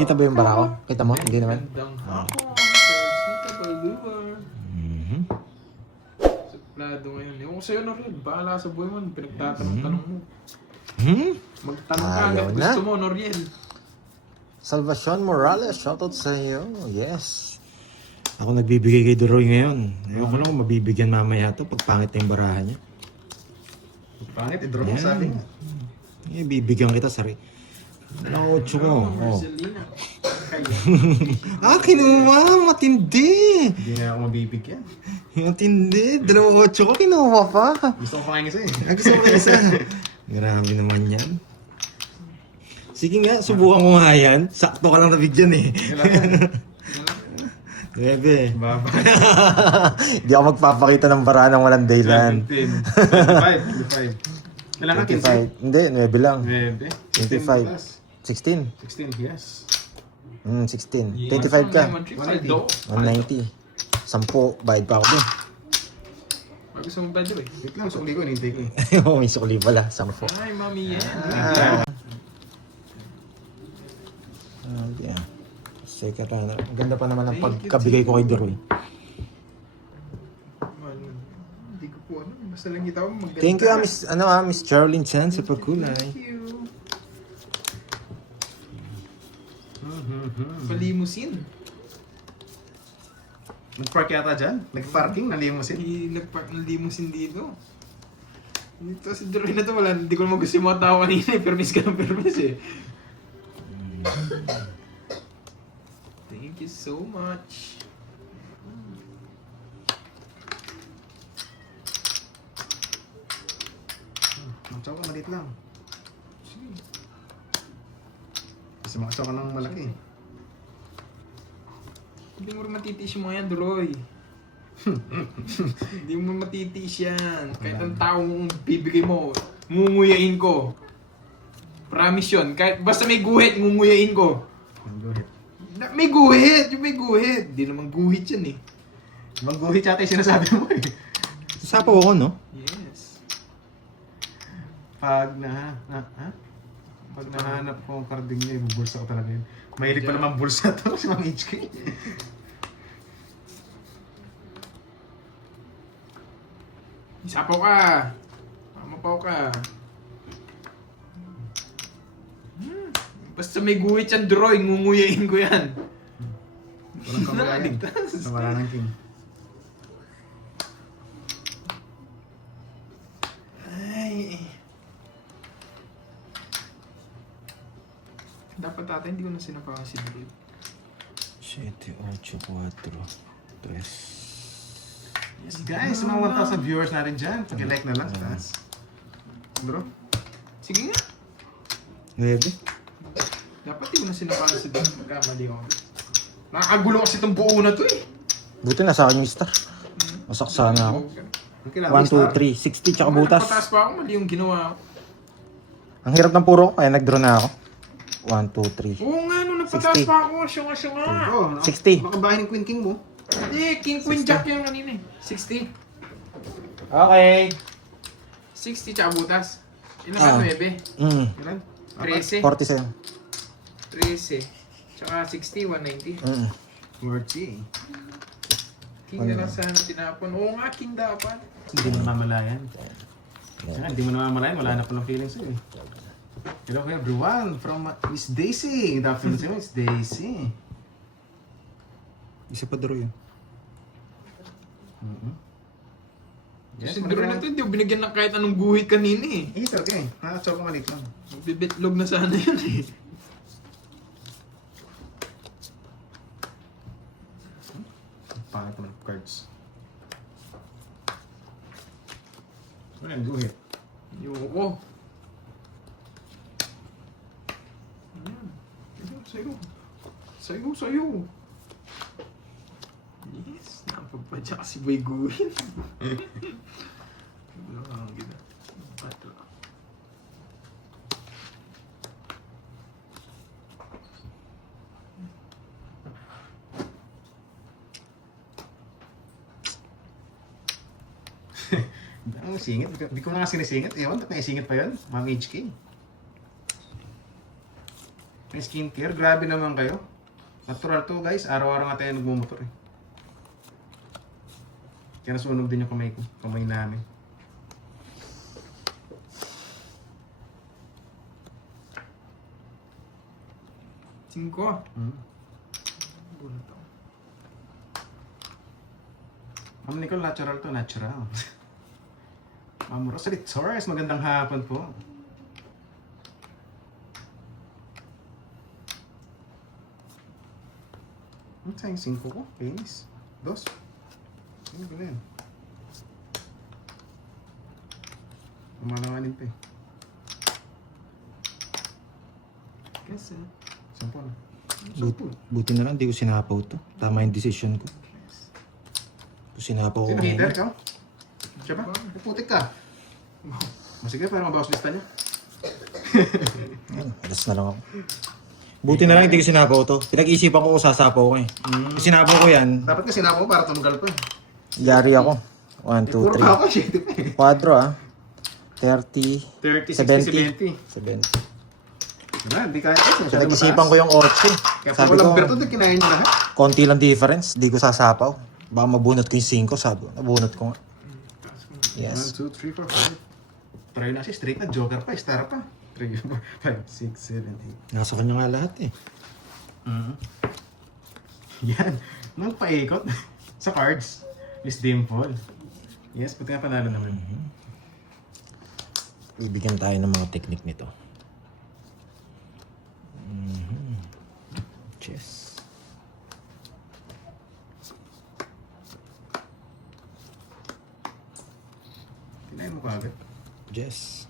Kita ba yung bara ko? Kita mo? Hindi naman. Gandang hapon, Persita Baluar. Suplado ngayon. Ewan ko sa'yo, Noriel. Bahala sa buhay mo. Pinagtatanong-tanong mo. Magtanong ka Ayaw agad. na. Gusto mo, Noriel. Salvacion Morales, shoutout sa iyo. Yes. Ako nagbibigay kay Duroy ngayon. Ayoko lang kung mabibigyan mamaya to pag pangit na yung barahan niya. Pangit, i-draw mo sabi nga. Eh, bibigyan kita sari. Ano, 8 ko. Oh. Marcelina. Kaya. Kinuha! Matindi! Hindi na ako mabibigyan. Matindi! 2 ko, kinuha pa. Gusto ko pakain kasi eh. Gusto ko isa. Grabe naman yan. Sige nga, subukan ko nga yan. Sakto ka lang nabigyan eh. Kailangan. Bebe. Baba. Di ako magpapakita ng barahan ng walang daylan. 25. Kailangan 15. 25. Hindi, 9 lang. 9. 25. 16. 16, yes. 16. 25 ka. 190. 10. Bayad pa ako dun. Gusto mo ba doon eh? Wait lang, sukli ko, hinihintay ko. Oo, may sukli pala. 10. Ay, mami yan. Yeah. Second runner. Ang ganda pa naman ang pagkabigay ko kay Duroy. Hindi ko po ano. Basta lang kita ko maganda. Thank you, Miss Charlene Chan sa pagkulay. Thank you. Palimusin. Nag-park yata dyan? Nag-parking na limousine? Nagpark ng limusin dito. Dito si Duroy na to, wala. Hindi ko naman gusto yung mga tao kanina eh. Permis ka ng permis eh. Thank you so much. Maksaw ka, maliit lang. Kasi maksaw ka ng malaki. Hindi mo rin matitiis yung mga yan, Duroy. Hindi mo matitiis yan. Kahit ang tao mong bibigay mo, ngunguyain ko. Promise yun. Kahit basta may guhit, ngunguyain ko. Mangguhit. May guhit! Yung may guhit. Hindi naman guhit yan eh. Mangguhit yata yung sinasabi mo eh. Sapo ako, no? Yes. Pag nahanap ko ang carding niya, ibubulsa ko talaga yun. Mahilig pa naman bulsa to si Mang HK. Isapaw ka. Mamapaw ka. Basta may guhit yan, Duroy. Ngunguyain ko yan. Walang kamalayan. Nawala ng king. Ay. Dapat ata hindi ko na sinapakan si Duroy. 7, 8, 4, 3. Yes guys, mga 1,000 viewers natin dyan. Pag-like na lang sa taas. Bro? Sige nga. 9. Dapat hindi ko na sinapakan si Duroy. Magkamali ako. Nakakagulo kasi itong buo na to eh. Buti na sa akin yung star. Masaksa na ako. Okay lang, 1, 2, 3, 60 tsaka butas. Pataas pa ako, mali yung ginawa ko. Ang hirap ng puro ko, kaya nag-draw na ako. 1, 2, 3. Oo nga, nung nagpataas 60. pa ako, syunga-syunga. Oh, 60. Baka bahay ng Queen King mo. Hindi, King Queen Jack yung kanina eh. 60. Okay. 60 tsaka butas. Ilan ba 9? Ilan? 13. 47. 13. Tsaka 60, 190. Worthy. King na lang sana tinapon. Oo nga, King dapat. Hindi mo namamalayan. Saka hindi mo namamalayan, wala na palang feelings sa'yo eh. Hello everyone from Miss Daisy. Good afternoon, Miss Daisy. Isa pa draw yun. Yes, Si Duroy na to, hindi ko binigyan ng kahit anong guhit kanina eh. Eater ka eh. Nakatsaw ka malit lang. Magbibitlog na sana yun eh. Pangit naman ng cards. Wala yung guhit. Yoko. Ayan. Sa'yo. Sa'yo. Yes. Napapadya kasi boy guhin. Wala kang gina. Pato. Ang singit. Hindi ko nga sinisingit. Ewan, ba't naisingit pa yun? Mang HK. May skincare, grabe naman kayo. Natural to guys, araw-araw nga tayo nagmumotor eh. Kaya nasunog din yung kamay ko, kamay namin. Cinco. Bunot ako. Ma'am Nicole, natural to, natural. Ma'am Rosalie Torres, magandang hapon po. Ano tayong 5 ko? Penis. 2. Ano ba yan? Umalanganin pa eh. Kasi. 10 na. Buti na lang, di ko sinapaw to. Tama yung decision ko. Kung sinapaw ko Sino hater ngayon. ikaw? Siya ba? Putik ka. Sige, para mabawas lista niya. Alas na lang ako. Buti na lang hindi ko sinapaw to. Pinag-isipan ko kung sasapaw ko eh. Kung sinapaw ko yan, Dapat ka sinapo para tumugal pa. yari ako. 1, 2, Puro ka ako, 3. 7 pa eh. Quadro ah. 30, 30, 70. 60, 70. 70. Diba? Hindi kaya kasi masyado Pinag-isipan ko mataas. yung 8. Kaya Sabi pag walang ko, berto, doon kinain niyo lahat. konti lang difference. Di ko sasapaw. Baka mabunot ko yung 5. Sabi ko, nabunot ko nga. 1, Yes. 2, 3, 4, 5. Try na siya, straight na, joker pa, star pa. 3, 4, 5, 6, 7, 8. Nasa kanya nga lahat eh. Yan. Nung paikot sa cards. Miss Dimple. Yes, pati nga panalo naman. Bibigyan tayo ng mga technique nito. Chess. Tinayin mo kagad. Chess.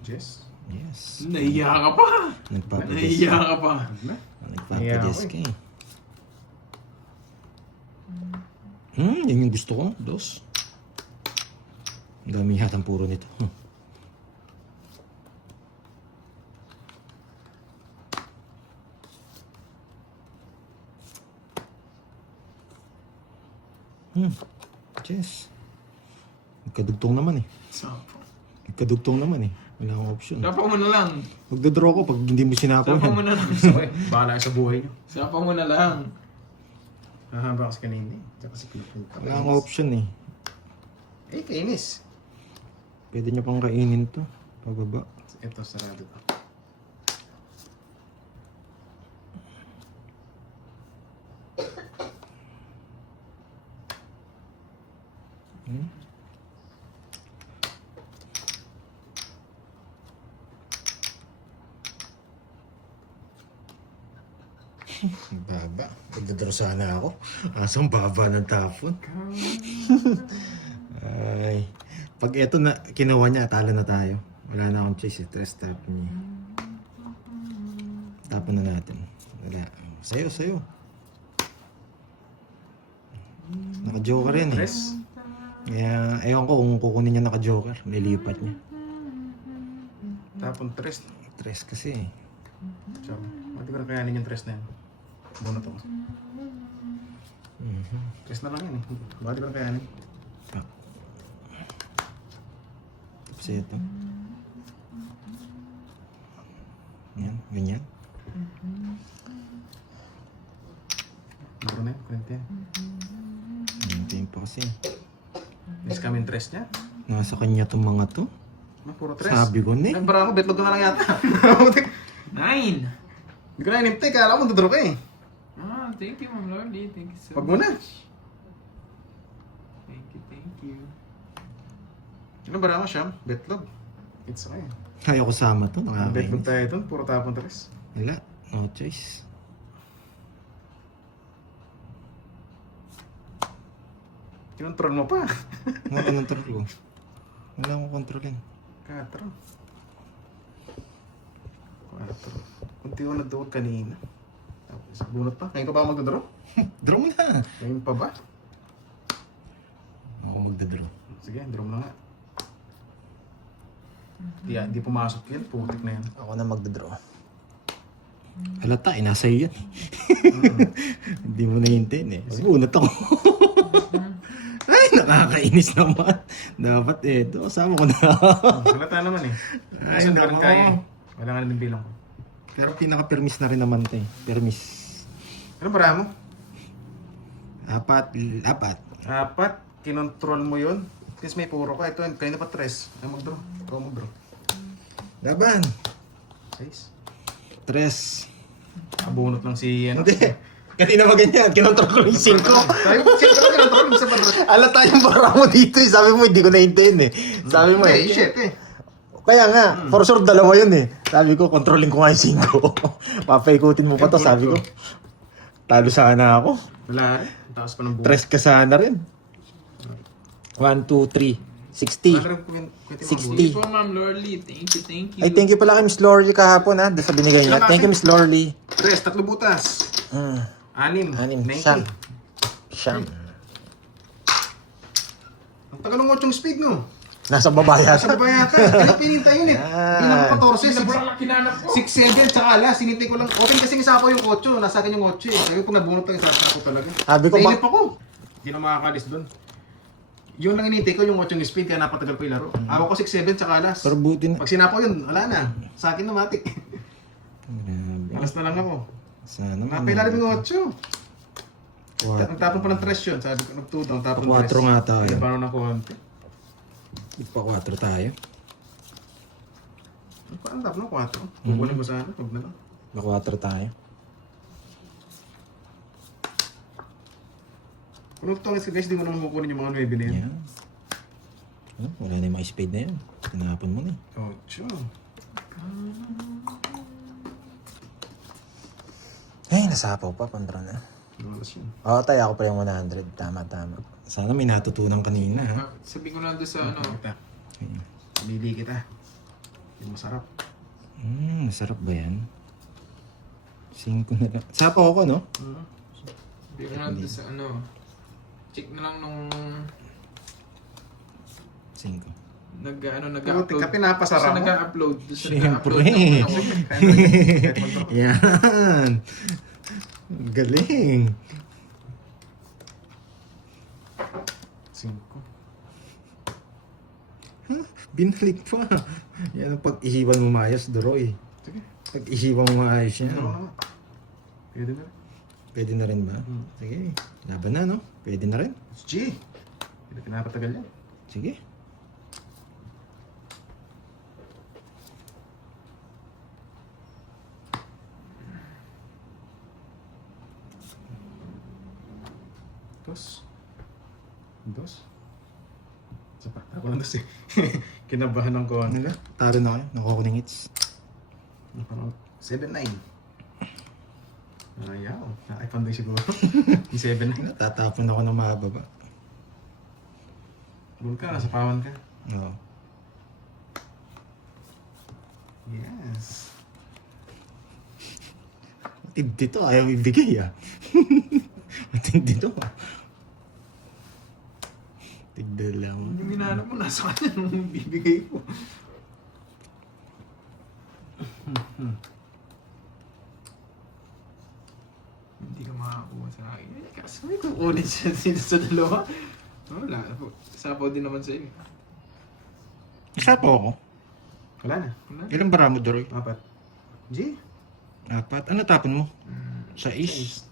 Jess? Yes. Nahiya ka pa. Nagpapadis Nahiya ka pa. Ano na? Nagpapadis ka eh. Yun yung gusto ko. 2. Ang dami yatang puro nito. Chess. Nagkadugtong naman eh. Sapo. Nagkadugtong naman eh. Wala akong option. Sapa mo na lang. Magdodraw ko pag hindi mo sinapaw Sapa yan. mo na lang. Okay, bahala ka sa buhay niyo. Sapa mo na lang. Hahaba kasi kanina eh. Tsaka si Pipo. Wala akong option eh. Eh, kainis. Pwede nyo pang kainin to. Pababa. Ito, sarado pa. Baba. Magdodraw sana ako. Asang baba ng tapon. Ay. Pag eto na kinuha niya, talo na tayo. Wala na akong choice eh. Tres tapon niya. Tapon na natin. Wala. Sayo, sayo. Naka-joker yan eh. Tres. Kaya, ewan ko kung kukunin niya naka-joker. Nilipat niya. Tapon tres. Tres kasi eh. Tsaka, hindi ko na kayanin yung tres na yan. Bunot ako. Tres na lang yan eh. Baka di ko na kayanin. Tapos ito. Yan, ganyan. Buro na yun, kwente yan. Ganyan pa kasi. Miss kami yung tres niya. Nasa kanya tong mga to. Puro tres. Sabi ko, Ay, ne. bara ako, betlog na lang yata. 9. Hindi ko na inimtay, kala mo dudro ka eh. Ah, thank you, Ma'am Lordy. Thank you so Wag mo na. much. Thank you, thank you. Ano bara ako, Sham? Betlog. It's okay. Kaya ko sama to. Betlog Nakakainis. tayo dun, puro tapon tres. Wala. No choice. Kinontrol mo pa. Wala ko control ko. Wala akong kontrolin. 4. 4. Kunti ko nagduwag kanina. Tapos, bunot pa. Ngayon ka ba ako magdodraw? Draw mo na. Ngayon pa ba? Ako magdadraw. Sige, draw mo na nga. Di pumasok yan. Putik na yan. Ako na magdadraw. Halata, nasa iyo yan. Hindi mo nahintayin eh. Magbunot ako. Ay, nakakainis naman. Dapat ito. Kasama ko na. Halata naman eh. Ay, Kasi hindi ko rin nako. kaya eh. Wala nga namin bilang ko. Pero pinaka-permis na rin naman ito eh. Permis. Ano bara mo? Apat. Apat. Kinontrol mo yun. Kasi may puro ka. Ito, kayo na pa 3. Ay, mag-draw. Ikaw mag-draw. Laban. 6. 3. Abunot lang si ano. Hindi. Kanina ba ganyan? Kinontrol ko yung 5. Tayo, kinontrol mo sa padra. Alata yung bara mo dito eh. Sabi mo, hindi ko naintindihan eh. Sabi mo Hindi, eh. shit eh. Kaya nga, for sure dalawa yun eh. Sabi ko, controlling ko nga yung 5. Papaikutin mo pa to, sabi ko. Talo sana ako. Wala rin. Ang taas pa ng buhay. 3 ka sana rin. 1, 2, 3. 60. 60. Sige po, Ma'am Lorly. Thank you. Ay, thank you pala kay Miss Lorly kahapon ha. Doon sa binigay niya. Thank you, Miss Lorly. 3, 3 butas. 6. 6. 90. Siyam. Ang tagal ng 8 speed no. Nasa baba yata. Sa baba yata. Kaya pinintay yun eh. Yan. Bilang 14, Sobrang laki na anak ko. 6-7, tsaka alas. Sinintay ko lang. Open kasi isa ko yung 8. Nasa akin yung 8 eh. Sabi ko nabunot lang isa ko talaga. Sabi ko, Nainip ako. Hindi na makakalis doon. Yun lang inintay ko yung 8 speed kaya napatagal ko yung laro. Ako ko 6-7 tsaka alas. Pero buti na. Pag sinapo yun, wala na. Sa akin na matik. Grabe. Alas na lang ako. Sana Napilalim yung 8. What? Ang tapon pa ng 3 yun. Sabi ko, nagtutang tapon ng 3. 4 nga tayo. Ay, paano na konti? Pa 4 tayo. Paano tapon ng 4? Kukunin ko sana. Huwag na lang. Pa 4 tayo. Kung nagtongis ka guys, di mo naman kukunin yung mga 9 na yun. Yan. Ano? Wala na yung mga spade na yun. Tinapon mo na eh. 8. Ay, nasapaw pa. Pandra na. Malas yun. Oo, tayo ako pa yung 100. Tama. Sana may natutunan kanina ha. Sabi ko lang doon sa ano. Kita. Bili kita. Yung masarap. Masarap ba yan? 5 na lang. Sapaw ako, no? Sabi ko lang doon sa ano. Check na lang nung 5. Buti ka pinapasarap mo. nag-upload. Siyempre. Yan. Galing. 5. Binalik pa. Yan ang pag-ihiwan mo maayos, Doroy. Sige. Pag-ihiwan mo maayos yan. Ano na nga. Pwede na. Pwede na rin ba? Sige. Laban na, no? Pwede na rin. It's G. Hindi pinapatagal yan. Sige. Dos. Sapa. Ako lang dos eh. Kinabahan ng ko. Ano ba? Taro na kayo. Nakuha ko ng hits. 7-9. Ayaw. Naipanday siguro. Yung 7-9. Tatapon ako ng mababa. Doon ka, nasa pawan ka. Oo. Yes. Matindi to. Ayaw ibigay ah. Matindi to ah. Tigda lang. Yung minanap mo, nasa kanya nung bibigay ko. Hindi ka makakuha sa akin. Eh, kaso may kukunin siya dito sa dalawa. Wala. Sapaw din naman sa iyo. Isa po ako. Wala na. Wala. Ilang bara mo, Doroy? 4. G. 4. Ano tapon mo? Sa is.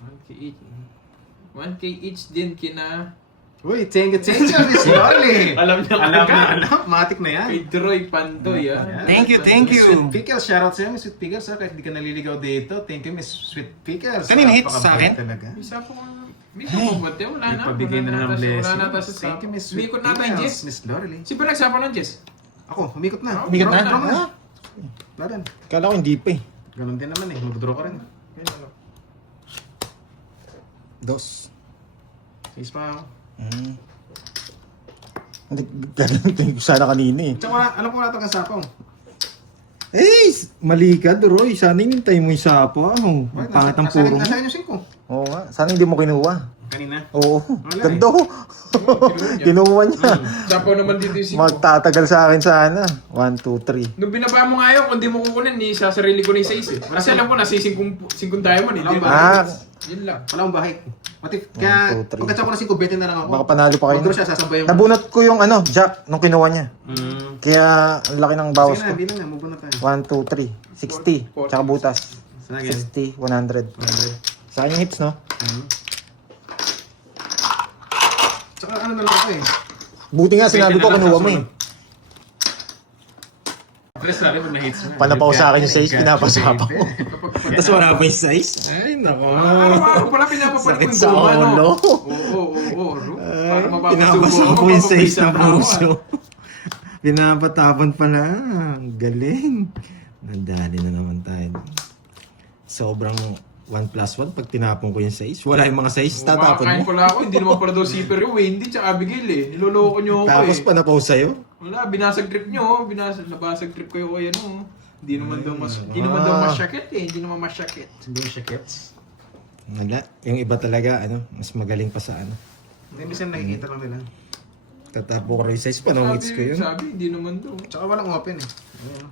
1K each. 1K each din kina... Uy, thank you, Miss Lolly. Alam niya Alam ka. na, alam. Matik na yan. Kay Droy Pandoy, ah. Yan. Thank you. Miss Sweet Pickles, shoutout sa'yo, Miss Sweet Pickles. Kahit di ka naliligaw dito, thank you, Miss Sweet Pickles. Kanina hits sa Napakabait akin? Talaga. Isa po nga. May sapabote, wala na. Nagpabigay na ng blessing. Wala na tayo sa Thank you, Miss Sweet Umikot na tayo, Pickles, Jess. Miss Lolly. Si pa nagsapaw ng Jess? Ako, umikot na. Umigat na? Draw Ah? Ladan. Kala ko hindi pa eh. Ganun din naman eh. Mag-draw ka rin. Dos. Sige pa ako. Hindi, gagamitin ko sana kanina eh. Tsaka alam ko wala itong kasapong. Eh, mali ka, Doroy. Sana hinintay mo yung sapo. Ano? Ang pangit ang puro mo. Nasa akin yung 5. Oo nga. Sana hindi mo kinuha. Kanina. Oo. Wala Ganda ko. Kinuha niya. Sapaw naman dito yung 5. Magtatagal sa akin sana. 1, 2, 3. Nung binaba mo nga yun, kung di mo kukunin, sasarili ko na yung 6 eh. Kasi alam ko, nasa 5 diamond eh. Di ba? Ah, Yun lang. Wala akong bahik. Kaya, 1, 2, 3. pagkatsa ko na 5, bete na lang ako. baka panalo pa kayo. Pag siya, sasabayan ko. Nabunot ko yung jack nung kinuha niya. Kaya ang laki ng bawas Sige ko. na, bilang na, move on na tayo. 1, 2, 3. 60. Tsaka butas. Sana again. 60, 100. Sa akin yung hits, no? Tsaka ano na lang ako eh. Buti nga sinabi ko, kinuha mo eh. Tres na rin pag na-hits mo. Panapaw sa akin yung size, pinapasapaw. Kapag Tapos wala pa yung size. Ay, nako. araw-araw pala pinapapalit Sakit mo yung sa goma, no? ulo. Oo. Para mapapasubo Pinapasok ko mo, yung size papawisan ng pa ako, puso. Pinapatapon pala. Galing. Nadali na naman tayo. Sobrang 1+1 pag tinapon ko yung size. Wala yung mga size, tatapon Kumakain mo. pala ako, hindi naman pala daw zipper yung Wendy tsaka Abigail eh. Niloloko nyo ako Tapos eh. panapaw sa'yo. Wala, binasag trip nyo. Nabasag trip ko yung yan oh. Hindi naman daw masyakit eh. Hindi naman masyakit. Hindi yung shakets. Wala. Yung iba talaga, mas magaling pa sa Hindi, minsan nakikita lang nila. Tatapo ko rin yung size, panongits ko yun. Sabi, hindi naman daw. Tsaka walang open eh.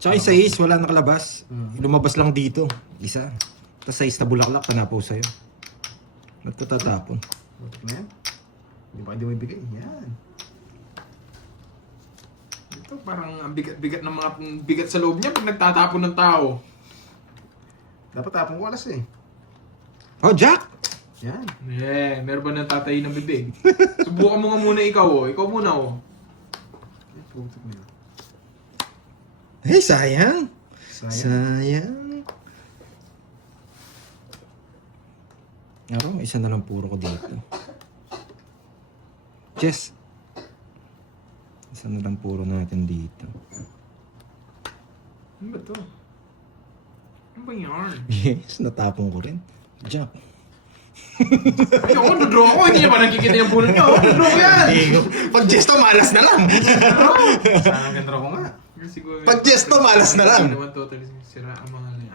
Tsaka yung size, wala nakalabas. Lumabas lang dito. Isa. Tapos size na bulaklak, panapaw sa'yo. Ba't ko tatapon? Butik na yan. Hindi ba hindi mo ibigay? Yan. Ito parang ang bigat-bigat ng mga bigat sa loob niya pag nagtatapon ng tao. Dapat tapong ko alas eh. Oh, Jack! Yan. Meron ba ng tatay ng bibig? Subukan mo nga muna ikaw oh. Ikaw muna oh. Ay, putik na yun. Hey, sayang! Sayang. Sayang. Araw, isa na lang puro ko dito. Jess. Isa na lang puro natin dito. Ano ba to? Ano ba yan? Yes, natapon ko rin. Jack. Ayoko, nadraw ako. Hindi niya ba nakikita yung bunot niya? Nadraw ko yan! Pag Jesto, malas na lang. Sana ang ganda ko nga. Siguro, Pag Jesto, malas na lang. Hindi naman totally sira ang mga niya.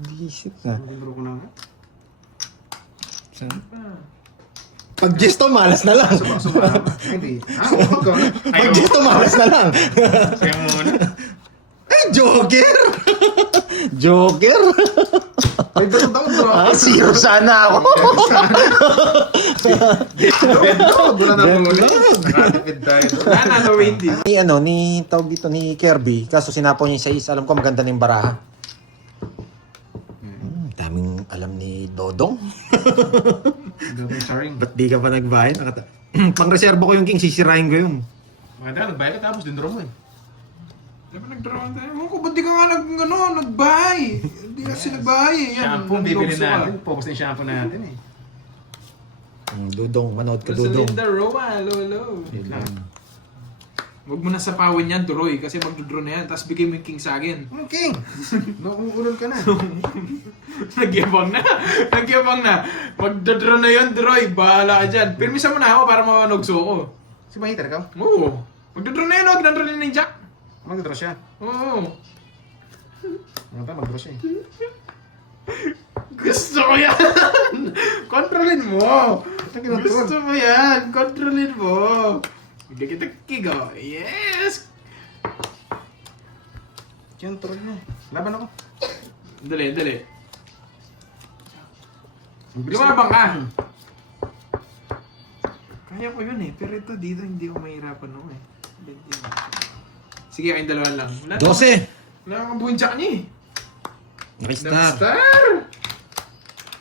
Isip na. Ang ganda ko na nga. Saan? Pag Jesto, malas na lang. Sumama. Hindi. Huwag ka. Pag Jesto, malas na lang. Kaya mo muna. Ay, Joker! Joker! Ay, ganun daw bro. Ah, zero sana ako. Wala na po ulit. Nakatipid tayo. Nanalo Wendy. Ni tawag dito ni Kirby, kaso sinapon niya sa is, alam ko maganda na yung baraha. Daming alam ni Dodong. Gawin sharing. Ba't di ka pa nagbayad? Pang-reserva ko yung king, sisirahin ko yun. Maganda, nagbayad ka tapos dindro mo eh. Dapat nagdrawan tayo. Ewan ko, ba't di ka nga nag-buy? Hindi kasi nag-buy eh. Yan, Shampoo, bibili nag-logso ka. natin. Focus na yung shampoo natin eh. Dodong, manood ka Dodong. Rosalinda Roma, hello. Wait lang. Huwag mo na sapawin yan, Duroy, kasi magdodraw na yan, tapos bigay mo yung king sa akin. King! Nauulol ka na. Nagyabang na. Magdodraw na yan, Duroy, bahala ka dyan. Pirmisa mo na ako para mamanogso ko. Si Mahiter ka? Oo. Magdodraw na yan, huwag nandro na yung Jack. Magdraw siya. Oo. Magdraw siya eh. Gusto ko yan! Kontrolin mo! Gusto mo yan! Kontrolin mo! Hindi kita kigo. Yes! Yan, troll mo. Laban ako. Dali. Lumabang ka! Kaya ko yun eh. Pero ito dito hindi ko mahirapan ako eh. Sige, kayong dalawa lang. Wala 12! Wala kang buhin Jack niya eh. Nakistar. Star!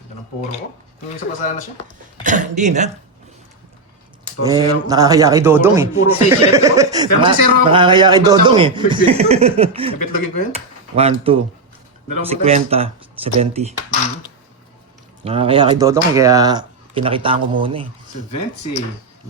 Ito ng puro ko. Yung isa pa sana siya. Hindi na. Nakakaya kay Dodong eh. Puro kay Chet ko. Pero si Zero ako. Nakakaya kay Dodong eh. Napitlogin ko yun. 1, 2, Dalawang butas. 50, 70. Nakakaya kay Dodong eh, kaya pinakitaan ko muna eh. 70.